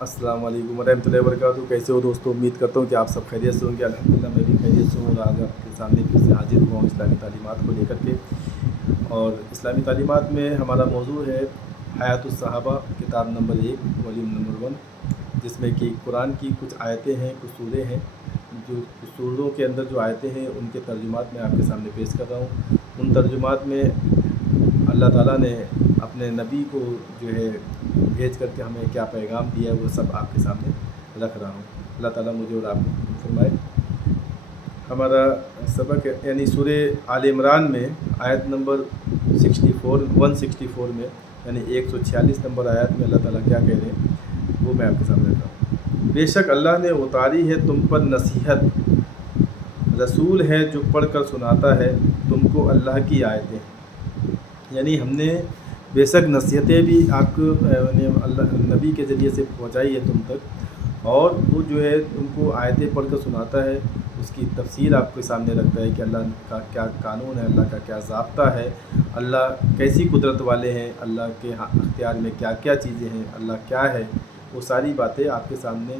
अस्सलाम वालेकुम वरहमतुल्लाहि वबरकातुहू। कैसे हो दोस्तों? उम्मीद करता हूँ कि आप सब खैरियत से होंगे। अल्हम्दुलिल्लाह मैं भी खैरियत से हूँ और आज आपके सामने फिर से हाजिर हुआ हूँ इस्लामी तालीमात को लेकर के। और इस्लामी तालीमात में हमारा मौजू है हयातुस सहाबा, किताब नंबर 1 वॉल्यूम नंबर 1, जिसमें कि कुरान की कुछ आयतें हैं, कुछ सूरे हैं। जो सूरों के अंदर जो आयतें हैं उनके तर्जुमात मैं आपके सामने पेश कर रहा हूँ। उन तर्जुमात में अल्लाह ताला ने अपने नबी को जो है भेज करके हमें क्या पैगाम दिया है वो सब आपके सामने रख रहा हूँ। अल्लाह ताला मुझे और आपको फरमाए। हमारा सबक यानी सूरे आल इमरान में आयत नंबर 164 में यानी 146 नंबर आयत में अल्लाह ताला क्या कह रहे हैं वो मैं आपके सामने रख रहा हूँ। बेशक अल्लाह ने उतारी है तुम पर नसीहत, रसूल है जो पढ़ कर सुनाता है तुमको अल्लाह की आयतें। यानी हमने बेशक नसीहतें भी आपको अल्लाह नबी के ज़रिए से पहुँचाई है तुम तक, और वो जो है तुमको आयतें पढ़ कर सुनाता है, उसकी तफसीर आपके सामने रखता है कि अल्लाह का क्या कानून है, अल्लाह का क्या ज़ाब्ता है, अल्लाह कैसी कुदरत वाले हैं, अल्लाह के अख्तियार में क्या क्या चीज़ें हैं, अल्लाह क्या है, वो सारी बातें आपके सामने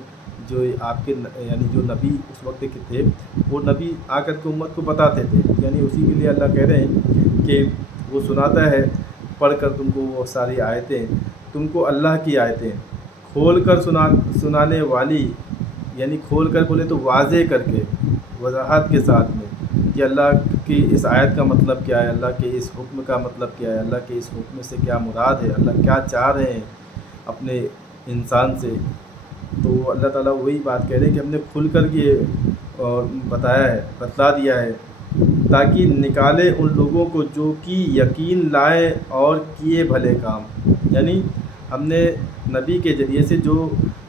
जो आपके यानी जो नबी उस वक्त के थे वो नबी आकर के उम्मत को बताते थे। यानी उसी के लिए अल्लाह कह रहे हैं कि वो सुनाता है पढ़ कर तुमको वो सारी आयतें, तुमको अल्लाह की आयतें खोल कर सुनाने वाली, यानी खोल कर बोले तो वाज़े करके, वजाहत के साथ में कि अल्लाह की इस आयत का मतलब क्या है, अल्लाह के इस हुक्म का मतलब क्या है, अल्लाह के इस हुक्म से क्या मुराद है, अल्लाह क्या चाह रहे हैं अपने इंसान से। तो अल्लाह ताला वही बात कह रहे हैं कि हमने खुल कर ये और बताया है, बतला दिया है, ताकि निकाले उन लोगों को जो कि यकीन लाए और किए भले काम। यानी हमने नबी के ज़रिए से जो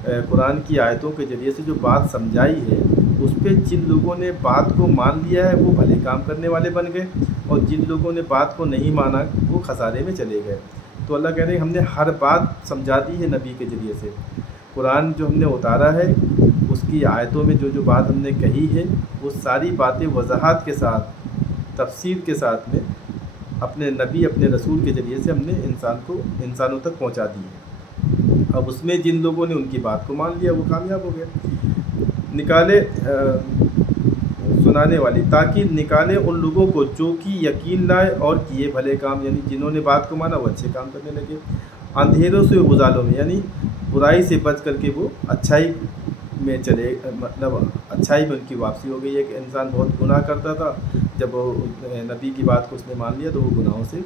कुरान की आयतों के ज़रिए से जो बात समझाई है, उस पे जिन लोगों ने बात को मान लिया है वो भले काम करने वाले बन गए, और जिन लोगों ने बात को नहीं माना वो खसारे में चले गए। तो अल्लाह कह रहे हैं हमने हर बात समझा दी है नबी के ज़रिए से। कुरान जो हमने उतारा है उसकी आयतों में जो जो बात हमने कही है वो सारी बातें वजाहत के साथ, तफसील के साथ में अपने नबी अपने रसूल के ज़रिए से हमने इंसानों तक पहुंचा दी है। अब उसमें जिन लोगों ने उनकी बात को मान लिया वो कामयाब हो गए। निकाले सुनाने वाली, ताकि निकाले उन लोगों को जो कि यकीन लाए और किए भले काम, यानी जिन्होंने बात को माना वो अच्छे काम करने लगे। अंधेरों से उजालों में, यानी बुराई से बच करके वो अच्छाई में चले, मतलब अच्छाई में उनकी वापसी हो गई है। कि इंसान बहुत गुनाह करता था, जब वो नबी की बात को उसने मान लिया तो वो गुनाहों से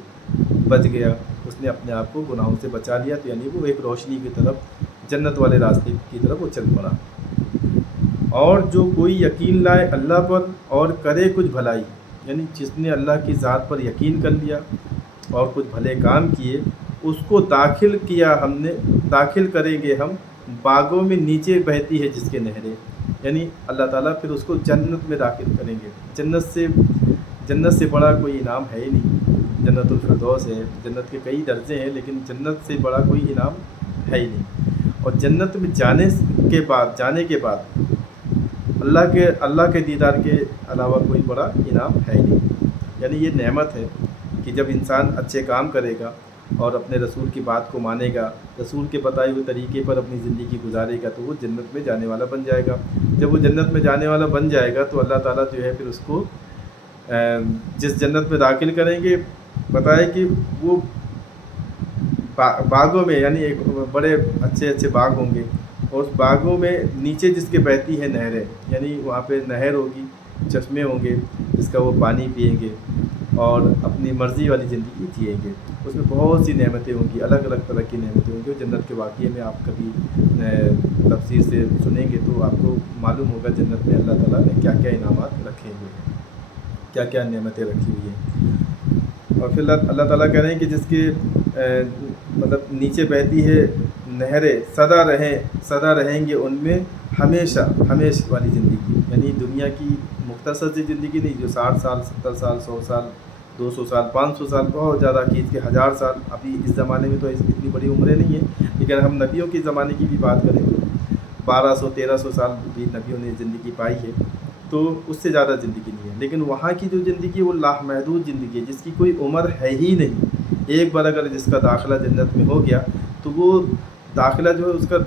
बच गया, उसने अपने आप को गुनाहों से बचा लिया। तो यानी वो एक रोशनी की तरफ, जन्नत वाले रास्ते की तरफ वो चल पड़ा। और जो कोई यकीन लाए अल्लाह पर और करे कुछ भलाई, यानी जिसने अल्लाह की ज़ात पर यकीन कर लिया और कुछ भले काम किए, उसको दाखिल किया हमने, दाखिल करेंगे हम बागों में नीचे बहती है जिसके नहरें। यानी अल्लाह ताला फिर उसको जन्नत में दाखिल करेंगे। जन्नत से बड़ा कोई इनाम है ही नहीं। जन्नतुल फिरदौस है, जन्नत के कई दर्जे हैं लेकिन जन्नत से बड़ा कोई इनाम है ही नहीं। और जन्नत में जाने के बाद अल्लाह के दीदार के अलावा कोई बड़ा इनाम है ही नहीं। यानी ये नेमत है कि जब इंसान अच्छे काम करेगा और अपने रसूल की बात को मानेगा, रसूल के बताए हुए तरीके पर अपनी ज़िंदगी गुजारेगा, तो वो जन्नत में जाने वाला बन जाएगा। जब वो जन्नत में जाने वाला बन जाएगा तो अल्लाह ताला जो है फिर उसको जिस जन्नत में दाखिल करेंगे, बताए कि वो बागों में, यानी एक बड़े अच्छे अच्छे बाग होंगे, और उस बागों में नीचे जिसके बहती है नहरें, यानी वहाँ पे नहर होगी, चश्मे होंगे जिसका वो पानी पिएंगे और अपनी मर्ज़ी वाली ज़िंदगी जिएंगे। उसमें बहुत सी नेमतें होंगी, अलग अलग तरह की नेमतें होंगी। जन्नत के वाक़ये में आप कभी तफसीर से सुनेंगे तो आपको मालूम होगा जन्नत में अल्लाह ताला ने क्या क्या इनामात रखे हुए हैं, क्या क्या नेमतें रखी हुई हैं। और फिर अल्लाह ताला कह रहे हैं कि जिसके मतलब नीचे बहती है नहरें, सदा रहेंगे उनमें हमेशा वाली ज़िंदगी। यानी दुनिया की मुख्तसर सी ज़िंदगी नहीं, जो 60 साल 70 साल 100 साल 200 साल 500 साल, बहुत ज़्यादा खींच के 1000 साल। अभी इस ज़माने में तो इतनी बड़ी उम्रें नहीं है, लेकिन हम नबियों के ज़माने की भी बात करें तो 1200-1300 साल भी नबियों ने ज़िंदगी पाई है, तो उससे ज़्यादा ज़िंदगी नहीं है। लेकिन वहाँ की जो ज़िंदगी है वो लामहदूद ज़िंदगी है, जिसकी कोई उम्र है ही नहीं। एक बार अगर जिसका दाखिला जन्नत में हो गया तो वो दाखिला जो है उसका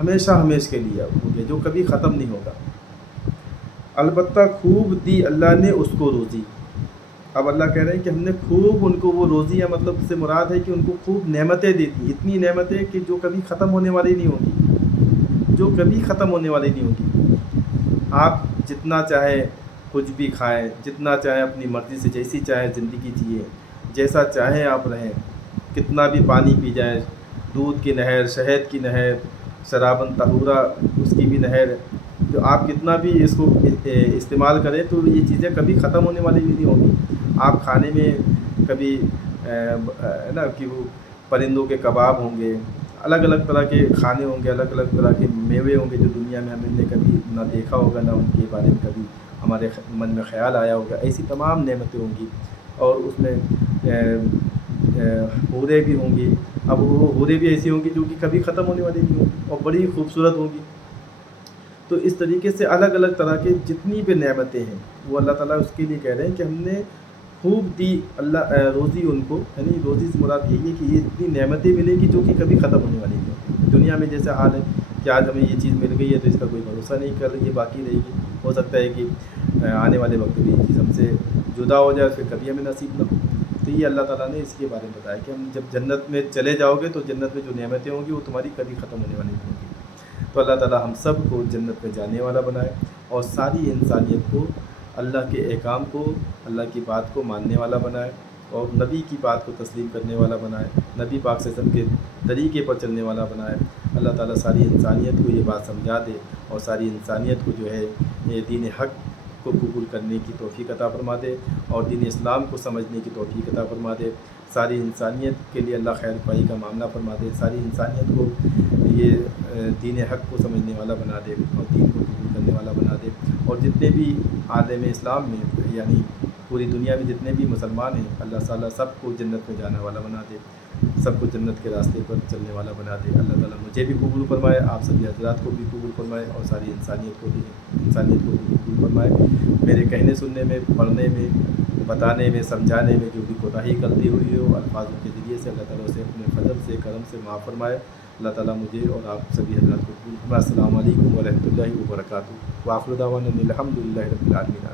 ہمیشہ ہمیشہ کے لیے ہو گیا، جو کبھی ختم نہیں ہوگا۔ البتہ خوب دی اللہ نے اس کو روزی۔ اب اللہ کہہ رہے ہیں کہ ہم نے خوب ان کو وہ روزی، یا مطلب اس سے مراد ہے کہ ان کو خوب نعمتیں دی تھیں، اتنی نعمتیں کہ جو کبھی ختم ہونے والی نہیں ہوگی، جو کبھی ختم ہونے والی نہیں ہوگی۔ آپ جتنا چاہیں کچھ بھی کھائیں، جتنا چاہیں اپنی مرضی سے جیسی چاہیں زندگی جیے، جیسا چاہیں آپ رہیں، کتنا بھی پانی پی جائیں، دودھ کی نہر، شہد کی نہر، شرابن طہورا اس کی بھی نہر، جو آپ کتنا بھی اس کو استعمال کریں تو یہ چیزیں کبھی ختم ہونے والی نہیں ہوں گی۔ آپ کھانے میں کبھی ہے نا کہ وہ پرندوں کے کباب ہوں گے، الگ الگ طرح کے کھانے ہوں گے، الگ الگ طرح کے میوے ہوں گے جو دنیا میں ہم نے کبھی نہ دیکھا ہوگا، نہ ان کے بارے میں کبھی ہمارے من میں خیال آیا ہوگا، ایسی تمام نعمتیں ہوں گی۔ اور اس میں حوریں بھی ہوں گی۔ اب وہ حوریں بھی ایسی ہوں گی جو کہ کبھی ختم ہونے والی نہیں ہوں گی اور بڑی خوبصورت ہوں گی۔ تو اس طریقے سے الگ الگ طرح کے جتنی بھی نعمتیں ہیں وہ اللہ تعالیٰ اس کے لیے کہہ رہے ہیں کہ ہم نے خوب دی اللہ روزی ان کو، یعنی روزی سے مراد یہی ہے کہ یہ اتنی نعمتیں ملے گی جو کہ کبھی ختم ہونے والی نہیں۔ دنیا میں جیسے حال ہے کہ آج ہمیں یہ چیز مل گئی ہے تو اس کا کوئی بھروسہ نہیں کر یہ باقی رہے گی، ہو سکتا ہے کہ آنے والے وقت میں یہ چیز ہم سے جدا ہو جائے، پھر کبھی ہمیں نصیب نہ ہو۔ تو یہ اللہ تعالیٰ نے اس کے بارے میں بتایا کہ ہم جب جنت میں چلے جاؤ گے تو جنت میں جو نعمتیں ہوں گی وہ تمہاری کبھی ختم ہونے والی نہیں ہوں گی۔ تو اللہ تعالیٰ ہم سب کو جنت میں جانے والا بنائے اور ساری انسانیت کو اللہ کے احکام کو، اللہ کی بات کو ماننے والا بنائے اور نبی کی بات کو تسلیم کرنے والا بنائے، نبی پاک صلی اللہ علیہ وسلم کے طریقے پر چلنے والا بنائے۔ اللہ تعالیٰ ساری انسانیت کو یہ بات سمجھا دے اور ساری انسانیت کو جو ہے یہ دین حق کو قبول کرنے کی توفیق عطا فرما دے اور دین اسلام کو سمجھنے کی توفیق عطا فرما دے۔ ساری انسانیت کے لیے اللہ خیر خواہی کا معاملہ فرما دے، ساری انسانیت کو یہ دین حق کو سمجھنے والا بنا دے اور دین کو قبول کرنے والا بنا دے۔ اور جتنے بھی عالم اسلام میں یعنی پوری دنیا میں جتنے بھی مسلمان ہیں اللہ تعالیٰ سب کو جنت میں جانے والا بنا دے، سب کو جنت کے راستے پر چلنے والا بنا دے۔ اللہ تعالیٰ مجھے بھی قبول فرمائے، آپ سبھی حضرات کو بھی قبول فرمائے اور ساری انسانیت کو بھی قبول فرمائے۔ میرے کہنے سننے میں، پڑھنے میں، بتانے میں، سمجھانے میں جو بھی کوتاہی غلطی ہوئی ہو الفاظوں کے ذریعے سے اللہ تعالیٰ اسے اپنے فضل سے، کرم سے معاف فرمائے۔ اللہ تعالیٰ مجھے اور آپ سبھی حضرات کو قبول فرمائے۔ السلام علیکم ورحمۃ اللہ وبرکاتہ۔ وآخر دعوانا الحمد للہ رب العالمین۔